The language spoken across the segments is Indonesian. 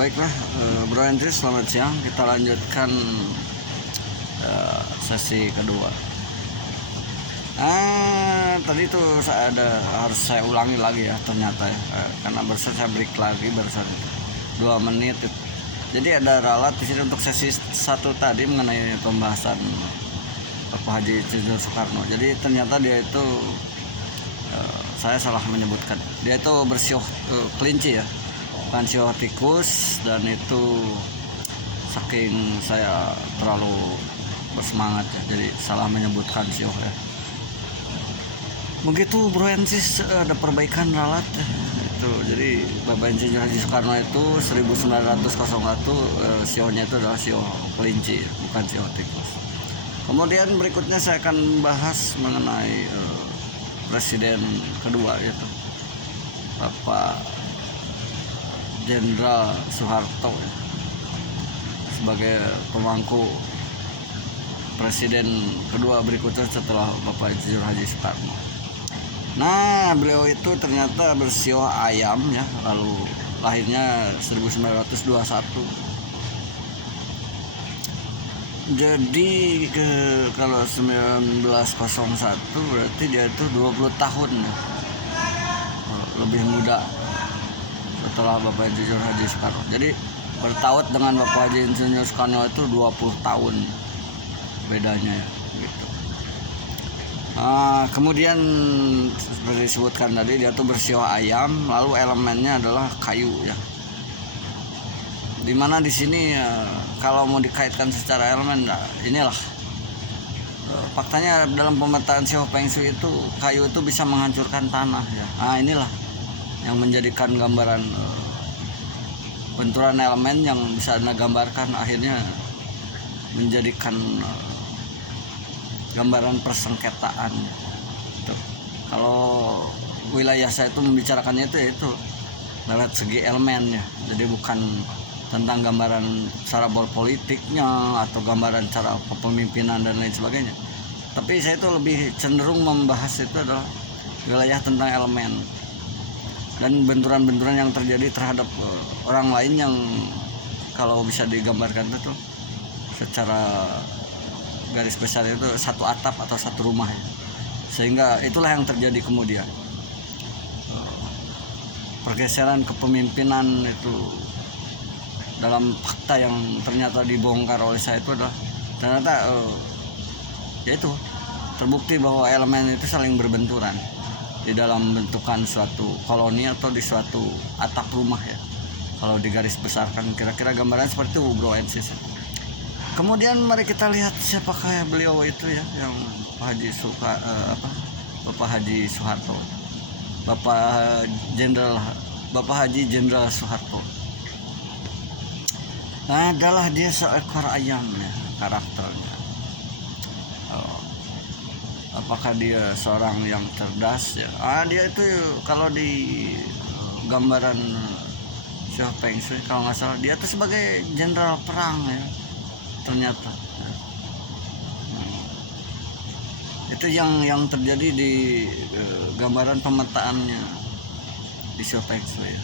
Baiklah, Bro Andri, selamat siang. Kita lanjutkan sesi kedua. Tadi tuh harus saya ulangi lagi ya ternyata ya, karena barusan saya break lagi barusan 2 menit. Jadi ada ralat di sini untuk sesi 1 tadi mengenai pembahasan Bapak Haji Insinyur Soekarno. Jadi ternyata dia itu saya salah menyebutkan. Dia itu bersioh kelinci ya, bukan sioh tikus, dan itu saking saya terlalu bersemangat ya, jadi salah menyebutkan sioh ya. Begitu Bro Ensis, ada perbaikan ralat ya. Itu jadi Bapak Insinyur Haji Soekarno itu 1901 siohnya itu adalah sioh kelinci, bukan sioh tikus. Kemudian berikutnya saya akan bahas mengenai presiden kedua, yaitu Bapak Jenderal Soeharto ya, sebagai pemangku presiden kedua berikutnya setelah Bapak Insinyur Haji Soekarno. Nah, beliau itu ternyata bersioh ayam ya, lalu lahirnya 1921. Jadi kalau 1901 berarti dia itu 20 tahun ya, lebih muda setelah Bapak Insinyur Haji Soekarno. Jadi bertaut dengan Bapak Haji Insinyur Soekarno itu 20 tahun bedanya ya, gitu. Kemudian seperti disebutkan tadi, dia tuh bersioh ayam, lalu elemennya adalah kayu ya. Dimana di sini kalau mau dikaitkan secara elemen, inilah faktanya dalam pemetaan sioh Feng Shui itu kayu itu bisa menghancurkan tanah ya. Inilah yang menjadikan gambaran benturan elemen yang bisa Anda gambarkan akhirnya menjadikan gambaran persengketaan. Tuh. Kalau wilayah saya itu membicarakannya itu lewat segi elemennya, jadi bukan tentang gambaran cara berpolitiknya atau gambaran cara kepemimpinan dan lain sebagainya. Tapi saya itu lebih cenderung membahas itu adalah wilayah tentang elemen dan benturan-benturan yang terjadi terhadap orang lain yang kalau bisa digambarkan itu secara garis besar itu satu atap atau satu rumah ya. Sehingga itulah yang terjadi kemudian, pergeseran kepemimpinan itu dalam fakta yang ternyata dibongkar oleh saya itu adalah ternyata yaitu terbukti bahwa elemen itu saling berbenturan di dalam bentukan suatu koloni atau di suatu atap rumah ya. Kalau digaris besarkan kira-kira gambaran seperti itu, Bro Ensis. Kemudian mari kita lihat siapakah beliau itu ya, yang Bapak Haji Soeharto, Bapak Haji Jenderal Soeharto. Adalah dia seekor ayam ya karakternya. Apakah dia seorang yang cerdas ya? Dia itu kalau di gambaran sioh Feng Shui kalau nggak salah dia itu sebagai jenderal perang ya ternyata. Itu yang terjadi di gambaran pemetaannya di sioh Feng Shui ya.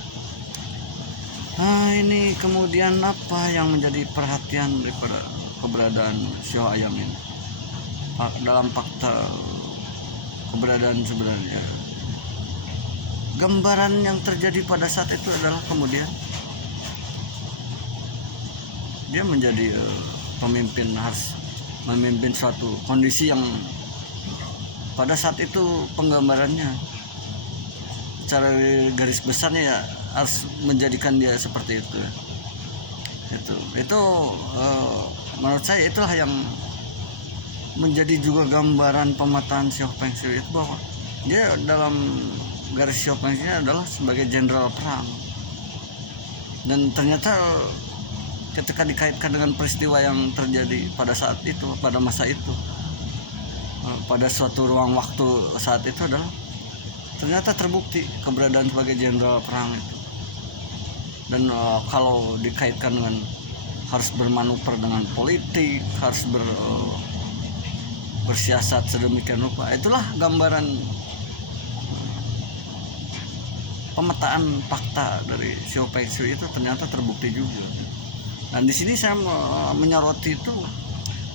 Ini kemudian apa yang menjadi perhatian daripada keberadaan sioh ayam ini dalam fakta keberadaan sebenarnya? Gambaran yang terjadi pada saat itu adalah kemudian dia menjadi pemimpin, harus memimpin suatu kondisi yang pada saat itu penggambarannya secara garis besarnya ya harus menjadikan dia seperti itu. Itu menurut saya itulah yang menjadi juga gambaran pemetaan sioh Feng Shui itu, bahwa dia dalam garis sioh Feng Shui adalah sebagai jenderal perang. Dan ternyata ketika dikaitkan dengan peristiwa yang terjadi pada saat itu, pada masa itu, pada suatu ruang waktu saat itu adalah ternyata terbukti keberadaan sebagai jenderal perang itu. Dan kalau dikaitkan dengan harus bermanuver dengan politik, harus bersiasat sedemikian rupa, itulah gambaran pemetaan fakta dari Xiao Peng Shui itu ternyata terbukti juga. Dan di sini saya menyoroti itu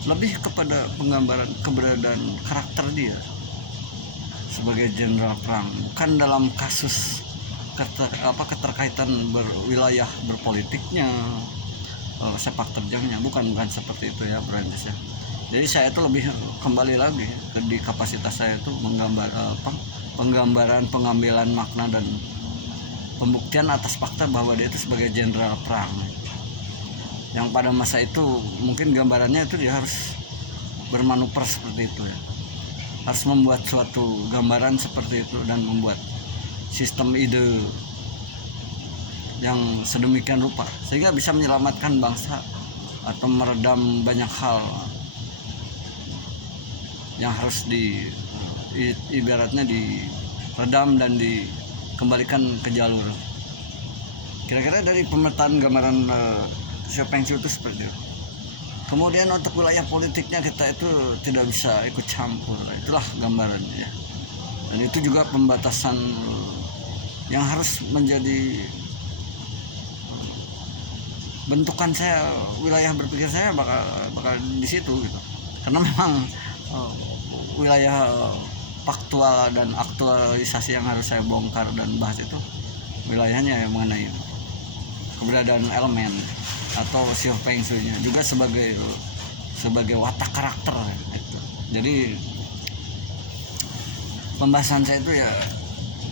lebih kepada penggambaran keberadaan karakter dia sebagai jenderal perang, bukan dalam kasus keterkaitan berwilayah berpolitiknya, sepak terjangnya, bukan seperti itu ya, Brandes ya. Jadi saya itu lebih kembali lagi di kapasitas saya itu penggambaran pengambilan makna dan pembuktian atas fakta bahwa dia itu sebagai jenderal perang yang pada masa itu mungkin gambarannya itu dia harus bermanuver seperti itu ya, harus membuat suatu gambaran seperti itu dan membuat sistem ide yang sedemikian rupa sehingga bisa menyelamatkan bangsa atau meredam banyak hal yang harus ibaratnya diredam dan dikembalikan ke jalur. Kira-kira dari pemetaan gambaran Xiao Peng Shui itu seperti itu. Kemudian untuk wilayah politiknya kita itu tidak bisa ikut campur, itulah gambarannya ya. Dan itu juga pembatasan yang harus menjadi bentukan saya, wilayah berpikir saya bakal di situ gitu. Karena memang wilayah faktual dan aktualisasi yang harus saya bongkar dan bahas itu wilayahnya yang mengenai keberadaan elemen atau Xiao Peng Shui-nya juga sebagai watak karakter gitu. Jadi pembahasan saya itu ya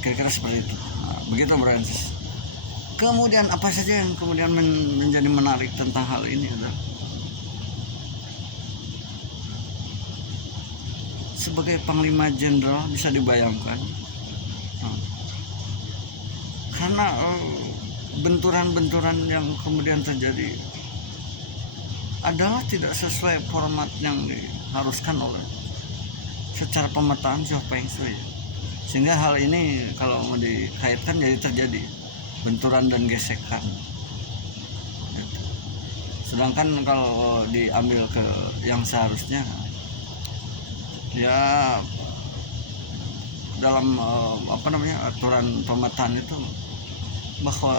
kira-kira seperti itu. Nah, begitu Brandes. Kemudian apa saja yang kemudian menjadi menarik tentang hal ini adalah sebagai Panglima Jenderal bisa dibayangkan karena benturan-benturan yang kemudian terjadi adalah tidak sesuai format yang diharuskan oleh secara pemetaan Xiao Peng Shui, sehingga hal ini kalau mau dikaitkan jadi terjadi benturan dan gesekan. Sedangkan kalau diambil ke yang seharusnya ya dalam aturan pemetaan itu bahwa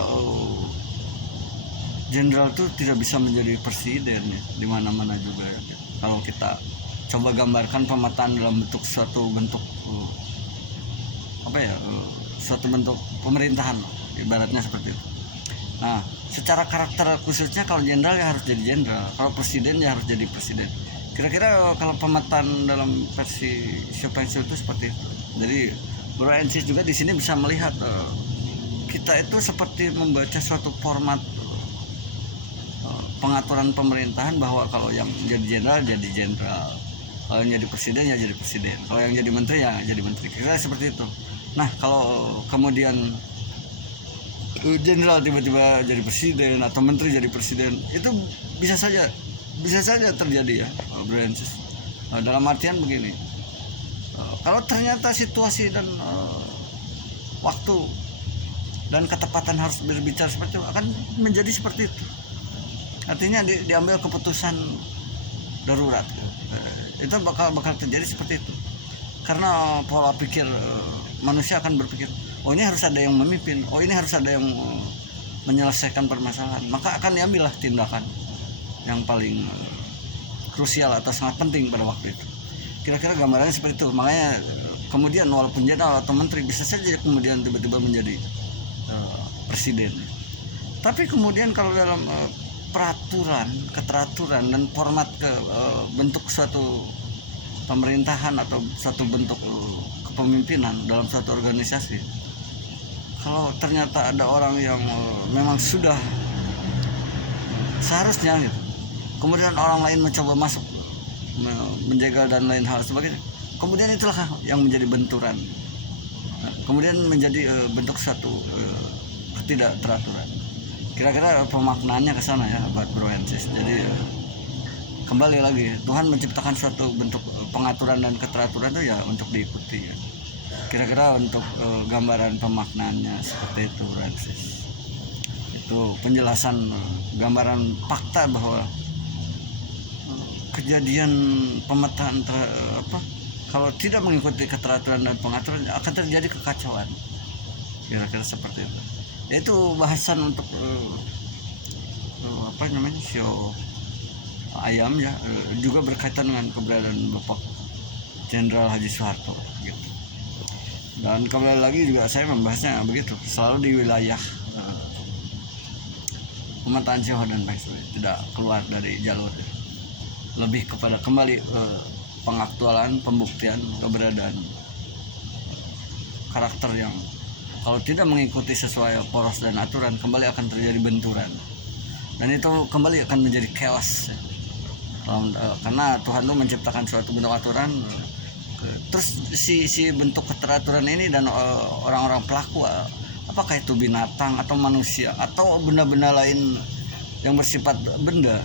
jenderal itu tidak bisa menjadi presiden ya, di mana-mana juga ya. Kalau kita coba gambarkan pemetaan dalam suatu bentuk pemerintahan, ibaratnya seperti itu. Nah, secara karakter khususnya kalau jenderal ya harus jadi jenderal, kalau presiden ya harus jadi presiden. Kira-kira kalau pemetaan dalam versi Xiao Peng Shui itu seperti itu. Jadi Bro Ensis juga di sini bisa melihat kita itu seperti membaca suatu format pengaturan pemerintahan bahwa kalau yang jadi jenderal, kalau yang jadi presiden ya jadi presiden, kalau yang jadi menteri ya jadi menteri. Kira-kira seperti itu. Nah, kalau kemudian jenderal tiba-tiba jadi presiden atau menteri jadi presiden, itu bisa saja terjadi ya, Bro Ensis. Dalam artian begini, kalau ternyata situasi dan waktu dan ketepatan harus berbicara seperti itu, akan menjadi seperti itu. Artinya diambil keputusan darurat, itu bakal terjadi seperti itu. Karena pola pikir manusia akan berpikir, oh ini harus ada yang memimpin, oh ini harus ada yang menyelesaikan permasalahan, maka akan diambillah tindakan yang paling krusial atau sangat penting pada waktu itu. Kira-kira gambarannya seperti itu. Makanya kemudian walaupun jenderal atau menteri bisa saja kemudian tiba-tiba menjadi presiden. Tapi kemudian kalau dalam peraturan, keteraturan dan format bentuk suatu pemerintahan atau suatu bentuk kepemimpinan dalam suatu organisasi, kalau ternyata ada orang yang memang sudah seharusnya gitu, kemudian orang lain mencoba masuk menjegal dan lain hal sebagainya, kemudian itulah yang menjadi benturan, kemudian menjadi bentuk satu ketidakteraturan. Kira-kira pemaknaannya ke sana ya buat Bro Ensis. Jadi kembali lagi, Tuhan menciptakan suatu bentuk pengaturan dan keteraturan itu ya untuk diikuti ya. Kira-kira untuk gambaran pemaknaannya seperti itu, Bro Ensis. Itu penjelasan gambaran fakta bahwa kejadian pemetaan kalau tidak mengikuti keteraturan dan pengaturan akan terjadi kekacauan. kira-kira seperti itu. Itu bahasan untuk apa namanya show ayam ya, juga berkaitan dengan keberadaan Bapak Jenderal Haji Soeharto gitu. Dan kembali lagi juga saya membahasnya begitu, selalu di wilayah pemetaan Ciho dan PSB, tidak keluar dari jalur, lebih kepada kembali pengaktualan, pembuktian keberadaan karakter yang kalau tidak mengikuti sesuai poros dan aturan kembali akan terjadi benturan, dan itu kembali akan menjadi chaos ya. Karena Tuhan tuh menciptakan suatu bentuk aturan, terus si bentuk keteraturan ini dan orang-orang pelaku, apakah itu binatang atau manusia atau benda-benda lain yang bersifat benda,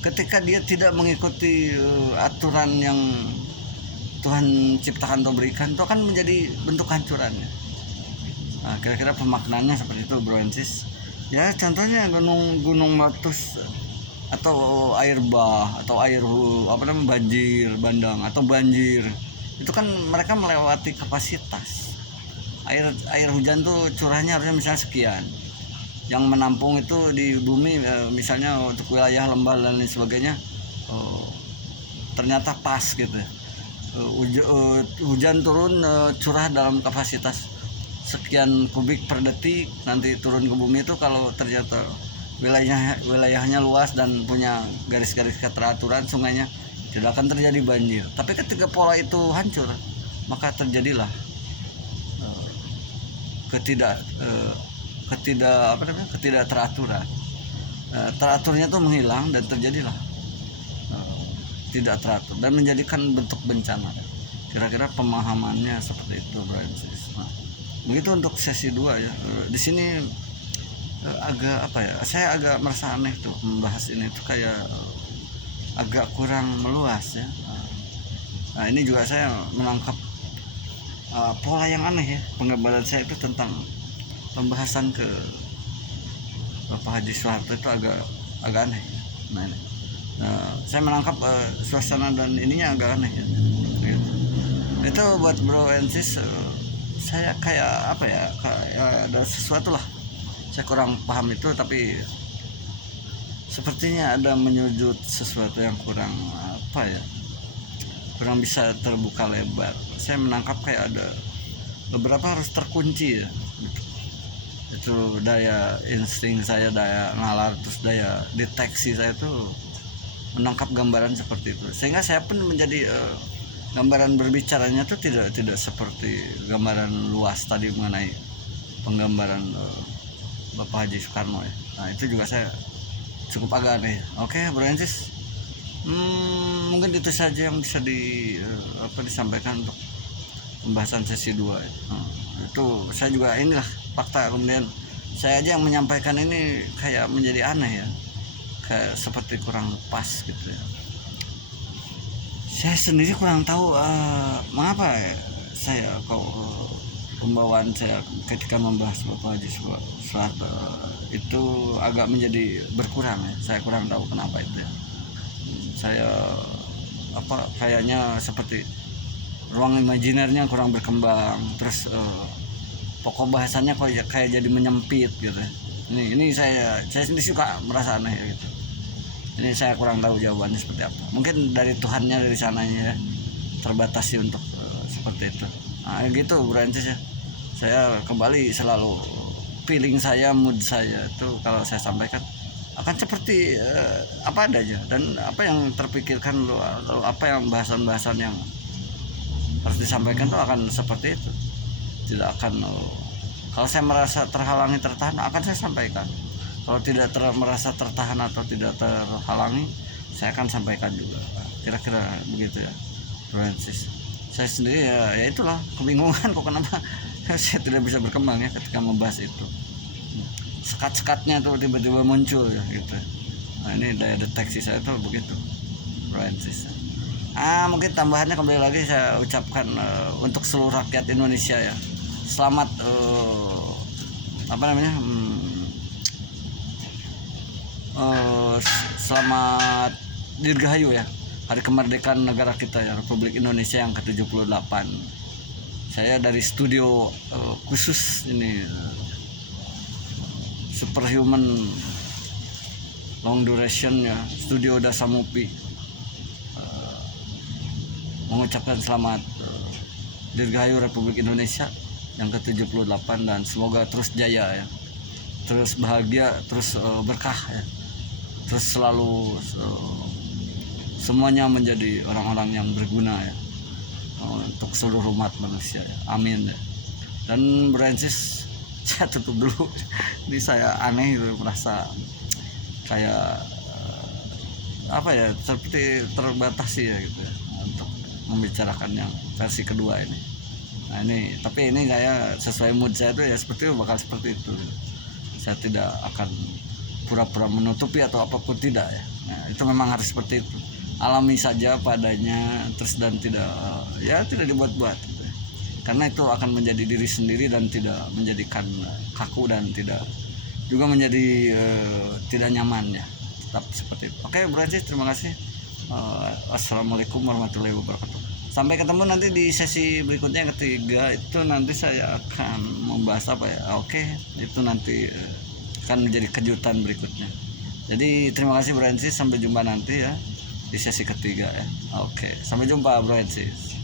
ketika dia tidak mengikuti aturan yang Tuhan ciptakan atau berikan, itu akan menjadi bentuk hancurannya. Nah, kira-kira pemaknaannya seperti itu, Bro Ensis. Ya contohnya gunung meletus atau air bah atau air banjir bandang atau banjir, itu kan mereka melewati kapasitas. Air hujan tuh curahnya harusnya misalnya sekian, yang menampung itu di bumi misalnya untuk wilayah lembah dan lain sebagainya, ternyata pas gitu. Hujan turun curah dalam kapasitas sekian kubik per detik, nanti turun ke bumi itu kalau ternyata wilayahnya luas dan punya garis-garis keteraturan sungainya, tidak akan terjadi banjir. Tapi ketika pola itu hancur, maka terjadilah ketidakteraturan. Teraturnya tuh menghilang dan terjadilah tidak teratur dan menjadikan bentuk bencana. Kira-kira pemahamannya seperti itu, Brian. Nah, begitu untuk sesi 2 ya. Di sini agak saya agak merasa aneh tuh membahas ini tuh, kayak agak kurang meluas ya. Nah, ini juga saya menangkap pola yang aneh ya. Penggambaran saya itu tentang pembahasan ke Bapak Haji Soeharto itu agak aneh. Nah, saya menangkap suasana dan ininya agak aneh ya. Gitu. Itu buat Bro and Sis, saya kayak ada sesuatu lah, saya kurang paham itu, tapi sepertinya ada menyudut sesuatu yang kurang kurang bisa terbuka lebar. Saya menangkap kayak ada beberapa harus terkunci ya gitu. Itu daya insting saya, daya nalar, terus daya deteksi saya tuh menangkap gambaran seperti itu, sehingga saya pun menjadi gambaran berbicaranya tuh tidak seperti gambaran luas tadi mengenai penggambaran Bapak Haji Soekarno ya. Nah, itu juga saya cukup agak aneh. Oke, Bro Ensis, mungkin itu saja yang bisa disampaikan untuk pembahasan sesi 2 ya. Itu saya juga inilah fakta, kemudian saya aja yang menyampaikan ini kayak menjadi aneh ya, kayak seperti kurang pas gitu ya. Saya sendiri kurang tahu mengapa saya pembawaan saya ketika membahas Bapak Haji Soeharto itu agak menjadi berkurang ya. Saya kurang tahu kenapa itu ya. Saya kayaknya seperti ruang imajinernya kurang berkembang, terus pokok bahasannya kok kayak jadi menyempit gitu. Ini saya sendiri suka merasa aneh ya gitu. Ini saya kurang tahu jawabannya seperti apa. Mungkin dari Tuhannya, dari sananya ya, terbatasi untuk seperti itu. Nah gitu, Bro Ensis ya. Saya kembali selalu feeling saya, mood saya itu kalau saya sampaikan akan seperti apa adanya, dan apa yang terpikirkan lalu apa yang bahasan-bahasan yang harus disampaikan itu akan seperti itu. Tidak akan kalau saya merasa terhalangi, tertahan, akan saya sampaikan. Kalau tidak merasa tertahan atau tidak terhalangi, saya akan sampaikan juga. Kira-kira begitu ya, Francis. Saya sendiri ya itulah kebingungan kok kenapa saya tidak bisa berkembang ya ketika membahas itu. Sekat-sekatnya tuh tiba-tiba muncul ya gitu. Nah, ini daya deteksi saya tuh begitu, Francis. Mungkin tambahannya kembali lagi saya ucapkan untuk seluruh rakyat Indonesia ya. Selamat selamat Dirgahayu ya, hari kemerdekaan negara kita ya, Republik Indonesia yang ke-78. Saya dari studio khusus ini Superhuman long duration ya, studio Dasamupi, mengucapkan selamat Dirgahayu Republik Indonesia yang ke-78, dan semoga terus jaya ya, terus bahagia, terus berkah ya, terus selalu semuanya menjadi orang-orang yang berguna ya, untuk seluruh umat manusia ya. Amin ya. Dan Brancis saya tutup dulu. Ini saya aneh gitu, merasa kayak apa ya, seperti terbatasi ya gitu ya, untuk membicarakan yang versi kedua ini. Nah ini, tapi ini saya sesuai mood saya tuh ya seperti itu, bakal seperti itu. Saya tidak akan pura-pura menutupi atau apapun, tidak ya. Nah, itu memang harus seperti itu. Alami saja padanya, terus, dan tidak dibuat-buat gitu. Karena itu akan menjadi diri sendiri dan tidak menjadikan kaku, dan tidak juga menjadi tidak nyaman ya. Tetap seperti itu. Oke, berarti terima kasih. Wassalamualaikum warahmatullahi wabarakatuh. Sampai ketemu nanti di sesi berikutnya yang ketiga. Itu nanti saya akan membahas apa ya. Oke, itu nanti akan menjadi kejutan berikutnya. Jadi terima kasih Bro Ensis, sampai jumpa nanti ya di sesi ketiga ya. Oke, sampai jumpa Bro Ensis.